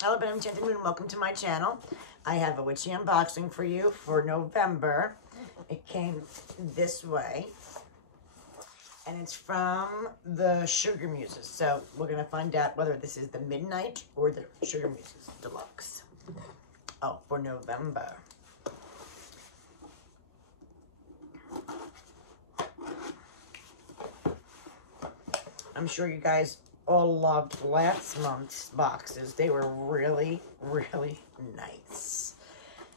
Hello, I'm Enchanted Moon. Welcome to my channel. I have a witchy unboxing for you for November. It came this way. And it's from the Sugar Muses. So we're going to find out whether this is the Midnight or the Sugar Muses Deluxe. Oh, for November. I'm sure you guys all loved last month's boxes. They were really, really nice.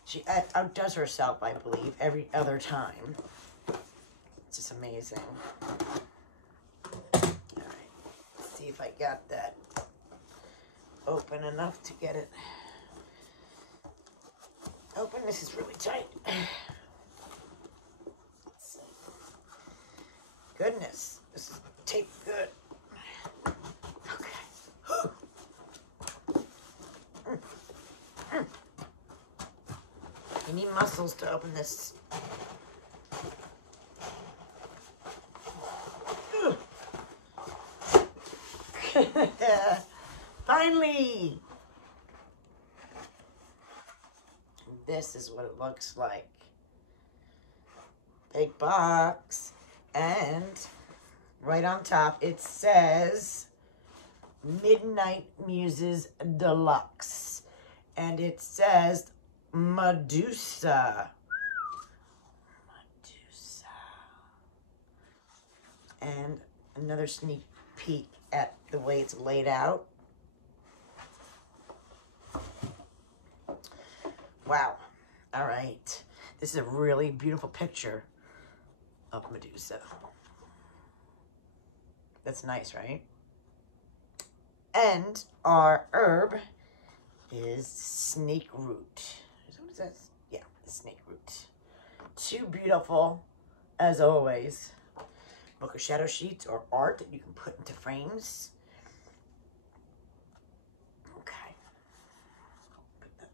She outdoes herself, I believe, every other time. It's just amazing. All right, let's see if I got that open enough to get it open. This is really tight. Let's see. Goodness, this is taped good. You need muscles to open this. Finally! This is what it looks like. Big box. And right on top it says Midnight Muses Deluxe. And it says Medusa. And another sneak peek at the way it's laid out. Wow. All right. This is a really beautiful picture of Medusa. That's nice, right? And our herb is snake root. What is that? Yeah, snake root. Too beautiful, as always. Book of shadow sheets or art that you can put into frames. Okay. Put that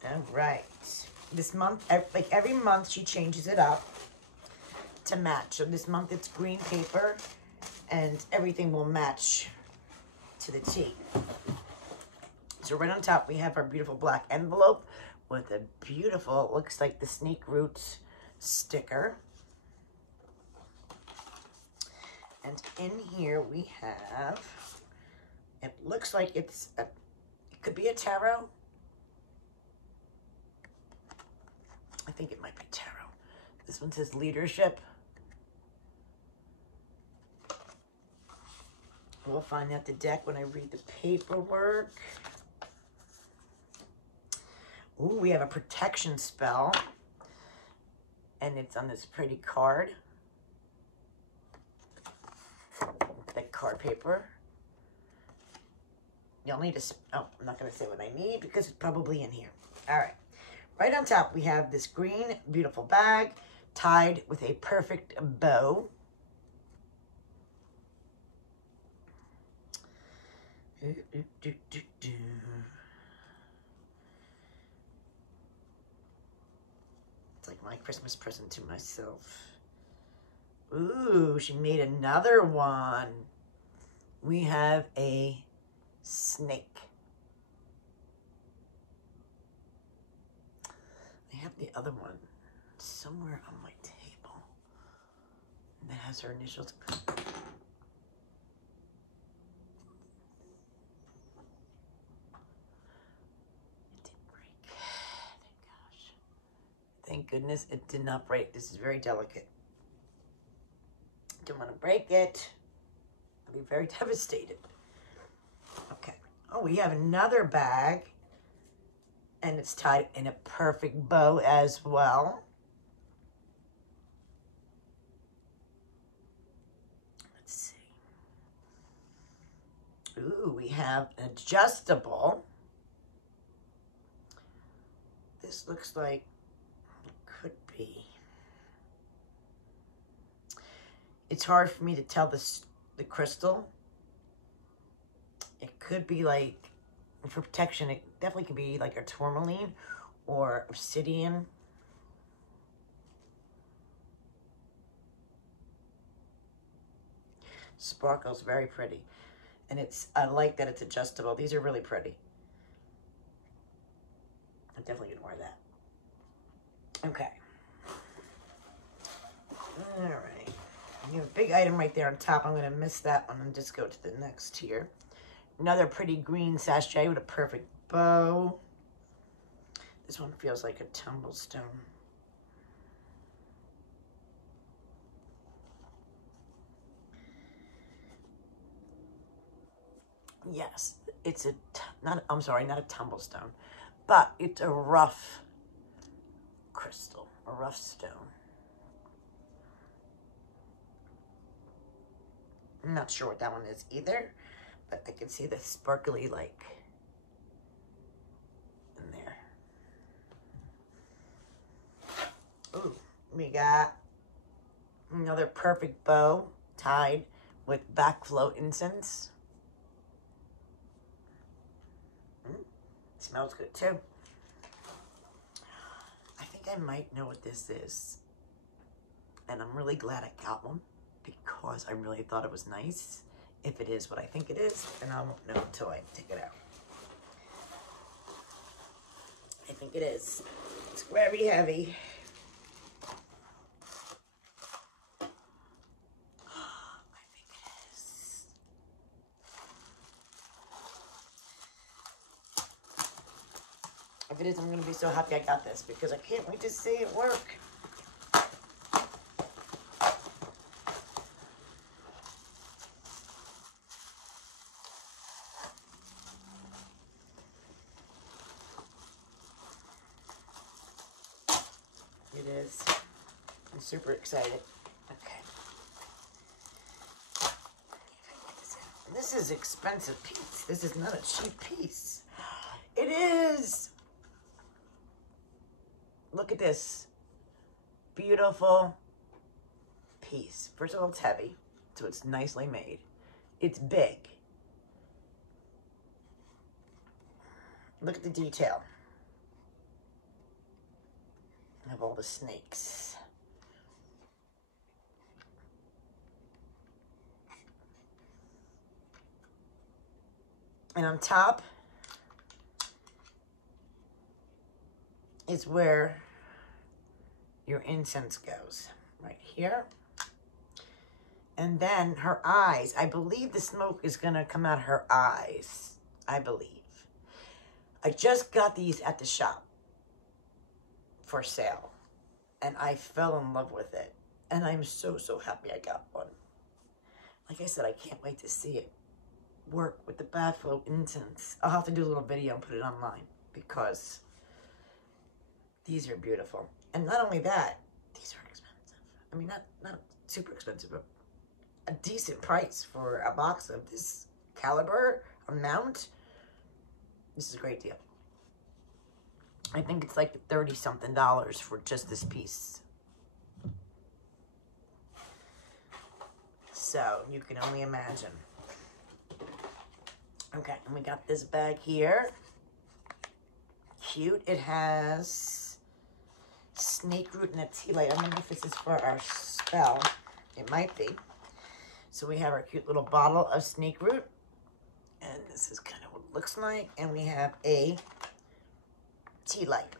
there. All right. This month, like every month, she changes it up to match. So this month it's green paper, and everything will match to the T. So right on top, we have our beautiful black envelope with a beautiful, looks like the snake roots sticker. And in here we have, it looks like it could be a tarot. I think it might be tarot. This one says leadership. We'll find out the deck when I read the paperwork. Ooh, we have a protection spell. And it's on this pretty card. That card paper. You'll need to, oh, I'm not going to say what I need because it's probably in here. All right. Right on top, we have this green, beautiful bag tied with a perfect bow. It's like my Christmas present to myself. Ooh, she made another one. We have a snake. I have the other one somewhere on my table. That has her initials. It didn't break. Thank gosh. Thank goodness it did not break. This is very delicate. Don't want to break it. I'll be very devastated. Okay. Oh, we have another bag. And it's tied in a perfect bow as well. Let's see. Ooh, we have an adjustable. This looks like it could be. It's hard for me to tell the crystal. It could be like, for protection, it definitely could be like a tourmaline or obsidian. Sparkles very pretty. And I like that it's adjustable. These are really pretty. I'm definitely gonna wear that. Okay. All right. You have a big item right there on top. I'm gonna miss that one and just go to the next here. Another pretty green sachet with a perfect bow. This one feels like a tumblestone. Yes, it's I'm sorry, not a tumblestone, but it's a rough crystal, a rough stone. I'm not sure what that one is either, but I can see the sparkly like in there. Ooh, we got another perfect bow tied with backflow incense. Smells good too. I think I might know what this is. And I'm really glad I got one because I really thought it was nice. If it is what I think it is, and I won't know until I take it out. I think it is. It's very heavy. I think it is. If it is, I'm going to be so happy I got this because I can't wait to see it work. It is. I'm super excited. Okay. This is expensive piece. This is not a cheap piece. It is. Look at this. Beautiful piece. First of all, it's heavy, so it's nicely made. It's big. Look at the detail of all the snakes. And on top is where your incense goes, right here. And then her eyes, I believe the smoke is gonna come out her eyes, I believe. I just got these at the shop for sale, and I fell in love with it. And I'm so, so happy I got one. Like I said, I can't wait to see it work with the backflow incense. I'll have to do a little video and put it online because these are beautiful. And not only that, these are expensive. I mean, not super expensive, but a decent price for a box of this caliber, amount. This is a great deal. I think it's like $30-something for just this piece. So you can only imagine. Okay, and we got this bag here. Cute. It has snake root and a tea light. I don't know if this is for our spell. It might be. So we have our cute little bottle of snake root. And this is kind of what it looks like. And we have a tea light.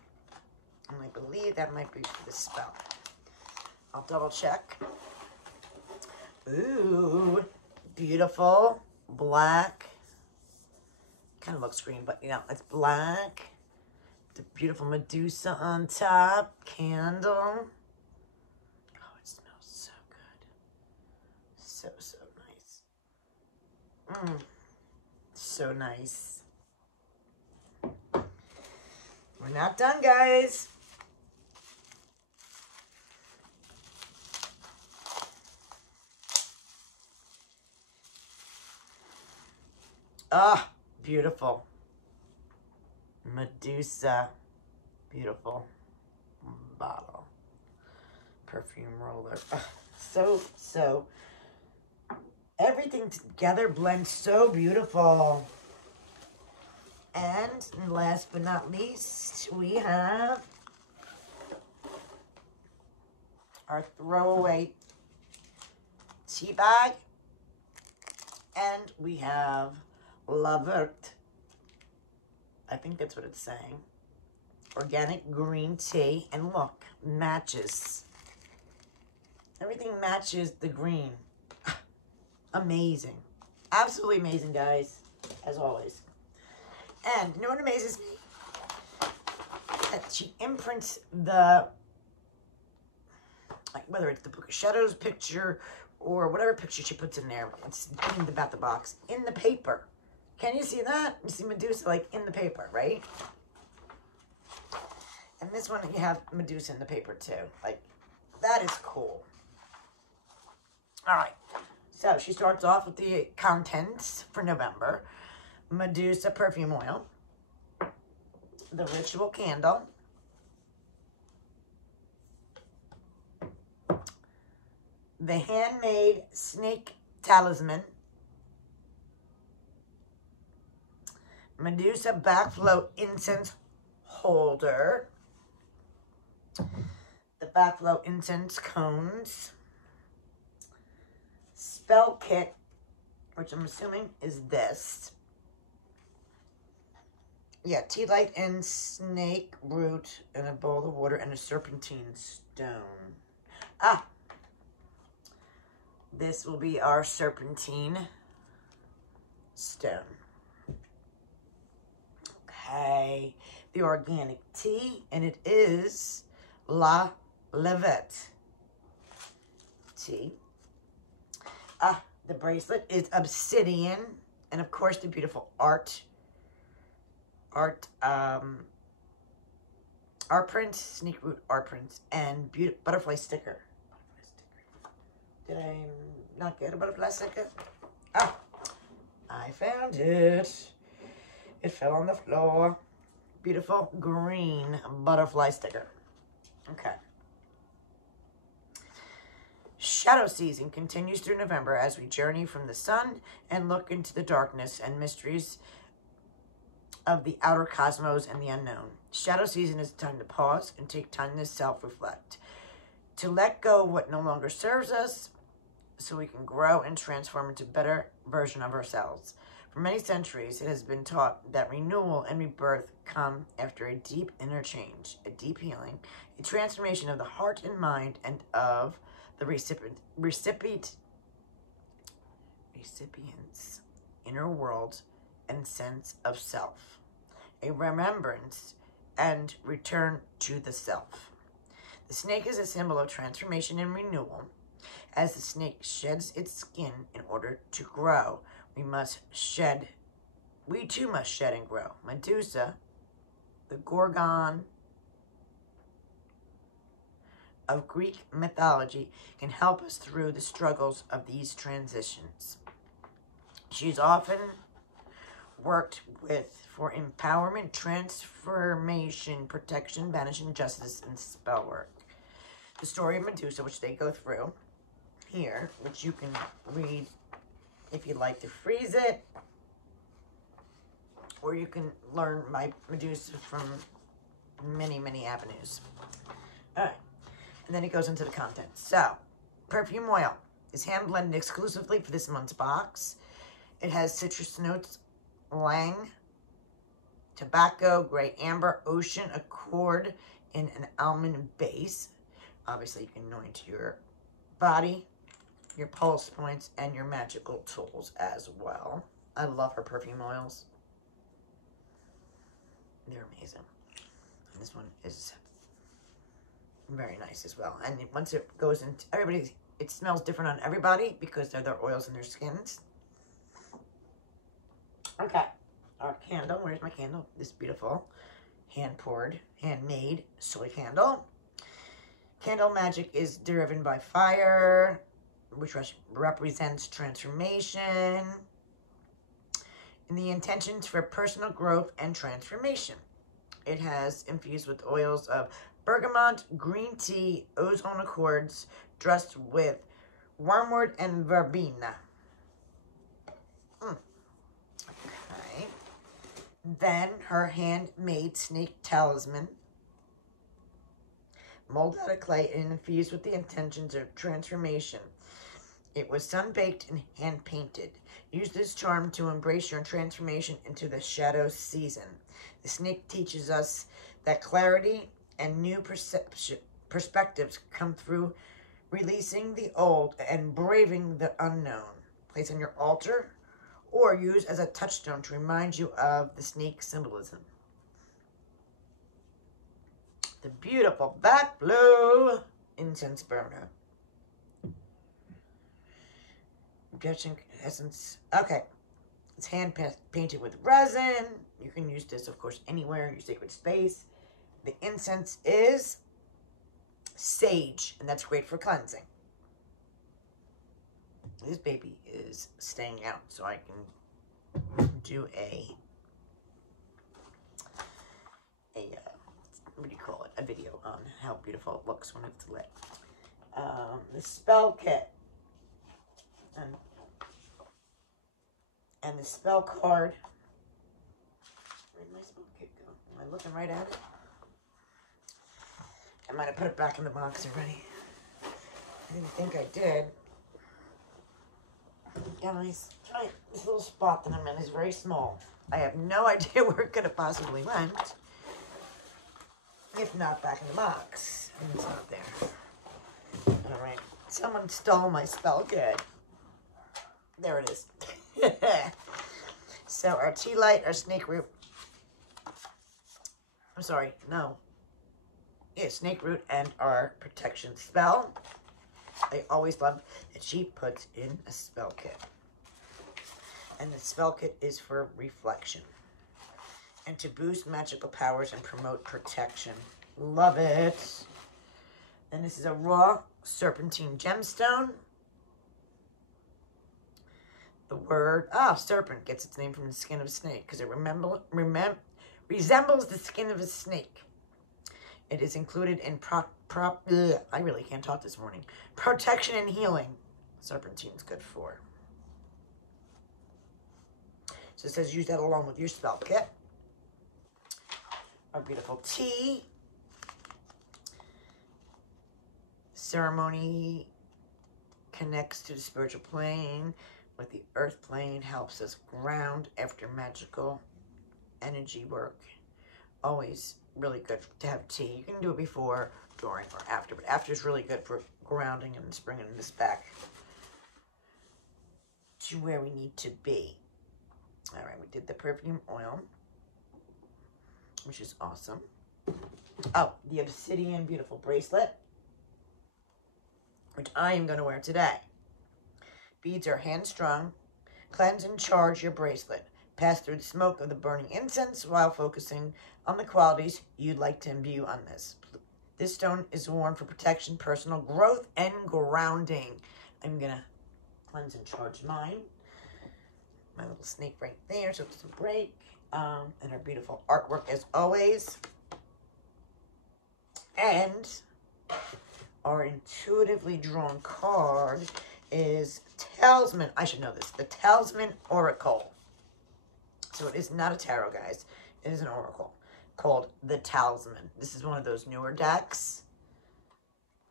And I believe that might be for the spell. I'll double check. Ooh, beautiful black. Kind of looks green, but you know, it's black. The beautiful Medusa on top. Candle. Oh, it smells so good. So, so nice. So nice. We're not done, guys. Ah, beautiful. Medusa. Beautiful bottle. Perfume roller. So, everything together blends so beautiful. And last but not least, we have our throwaway tea bag. And we have La Verte. I think that's what it's saying. Organic green tea. And look, matches. Everything matches the green. Amazing. Absolutely amazing, guys. As always. And you know what amazes me? That she imprints the, like, whether it's the Book of Shadows picture or whatever picture she puts in there. It's themed about the box. In the paper. Can you see that? You see Medusa, like, in the paper, right? And this one, you have Medusa in the paper, too. Like, that is cool. All right. So, she starts off with the contents for November. Medusa perfume oil. The ritual candle. The handmade snake talisman. Medusa backflow incense holder. The backflow incense cones. Spell kit, which I'm assuming is this. Yeah, tea light and snake root and a bowl of water and a serpentine stone. Ah! This will be our serpentine stone. Okay. The organic tea, and it is La Levette tea. Ah, the bracelet is obsidian, and of course the beautiful art prints, snake root art prints, and butterfly sticker. Did I not get a butterfly sticker? Ah, I found it. It fell on the floor. Beautiful green butterfly sticker. Okay. Shadow season continues through November as we journey from the sun and look into the darkness and mysteries of the outer cosmos and the unknown. Shadow season is a time to pause and take time to self-reflect, to let go of what no longer serves us so we can grow and transform into a better version of ourselves. For many centuries, it has been taught that renewal and rebirth come after a deep inner change, a deep healing, a transformation of the heart and mind and of the recipient's inner world and sense of self, a remembrance and return to the self. The snake is a symbol of transformation and renewal. As the snake sheds its skin in order to grow, we too must shed and grow. Medusa, the Gorgon of Greek mythology, can help us through the struggles of these transitions. She's often worked for empowerment, transformation, protection, banishing justice, and spell work. The story of Medusa, which they go through here, which you can read if you'd like to freeze it, or you can learn my Medusa from many, many avenues. All right, and then it goes into the content. So, perfume oil is hand blended exclusively for this month's box. It has citrus notes, lang, tobacco, gray amber, ocean, accord, and an almond base. Obviously, you can anoint your body, your pulse points, and your magical tools as well. I love her perfume oils. They're amazing. And this one is very nice as well. And once it goes into everybody, it smells different on everybody because they're their oils in their skins. Okay. Our candle. Where's my candle? This beautiful hand-poured, handmade soy candle. Candle magic is driven by fire, which represents transformation, and the intentions for personal growth and transformation. It has infused with oils of bergamot, green tea, ozone accords, dressed with wormwood and verbena. Okay. Then her handmade snake talisman, molded out of clay and infused with the intentions of transformation. It was sun-baked and hand-painted. Use this charm to embrace your transformation into the shadow season. The snake teaches us that clarity and new perspectives come through releasing the old and braving the unknown. Place on your altar or use as a touchstone to remind you of the snake symbolism. The beautiful back blue incense burner. Essence. Okay. It's hand painted with resin. You can use this, of course, anywhere in your sacred space. The incense is sage, and that's great for cleansing. This baby is staying out, so I can do what do you call it? A video on how beautiful it looks when it's lit. The spell kit. And the spell card. Where'd my spell kit go? Am I looking right at it? I might have put it back in the box already. I didn't think I did. Guys, this little spot that I'm in is very small. I have no idea where it could have possibly went. If not back in the box. And it's not there. Alright. Someone stole my spell kit. There it is. So our tea light, our snake root. I'm sorry, no. Yeah, snake root and our protection spell. I always love that she puts in a spell kit. And the spell kit is for reflection. And to boost magical powers and promote protection. Love it. And this is a raw serpentine gemstone. The word, serpent gets its name from the skin of a snake because it resembles the skin of a snake. It is included in I really can't talk this morning. Protection and healing. Serpentine's good for. So it says use that along with your spell kit. Our beautiful tea. Ceremony connects to the spiritual plane with the earth plane, helps us ground after magical energy work. Always really good to have tea. You can do it before, during, or after, but after is really good for grounding and bringing this back to where we need to be. All right, we did the perfume oil, which is awesome. Oh, the obsidian beautiful bracelet, which I am going to wear today. Beads are hand-strung. Cleanse and charge your bracelet. Pass through the smoke of the burning incense while focusing on the qualities you'd like to imbue on this. This stone is worn for protection, personal growth, and grounding. I'm going to cleanse and charge mine. My little snake right there, so it doesn't break. And our beautiful artwork as always. And our intuitively drawn card is Talisman. I should know this. The Talisman Oracle. So it is not a tarot, guys. It is an oracle called the Talisman. This is one of those newer decks.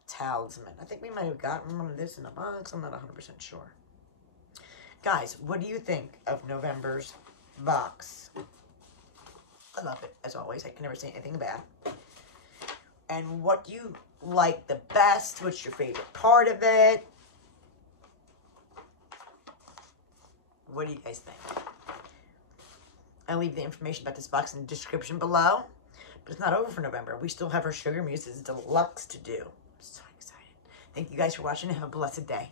Talisman. I think we might have gotten one of this in a box. I'm not 100% sure. Guys, what do you think of November's box? I love it, as always. I can never say anything bad. And what do you like the best? What's your favorite part of it? What do you guys think? I'll leave the information about this box in the description below. But it's not over for November. We still have our Sugar Muses Deluxe to do. I'm so excited. Thank you guys for watching and have a blessed day.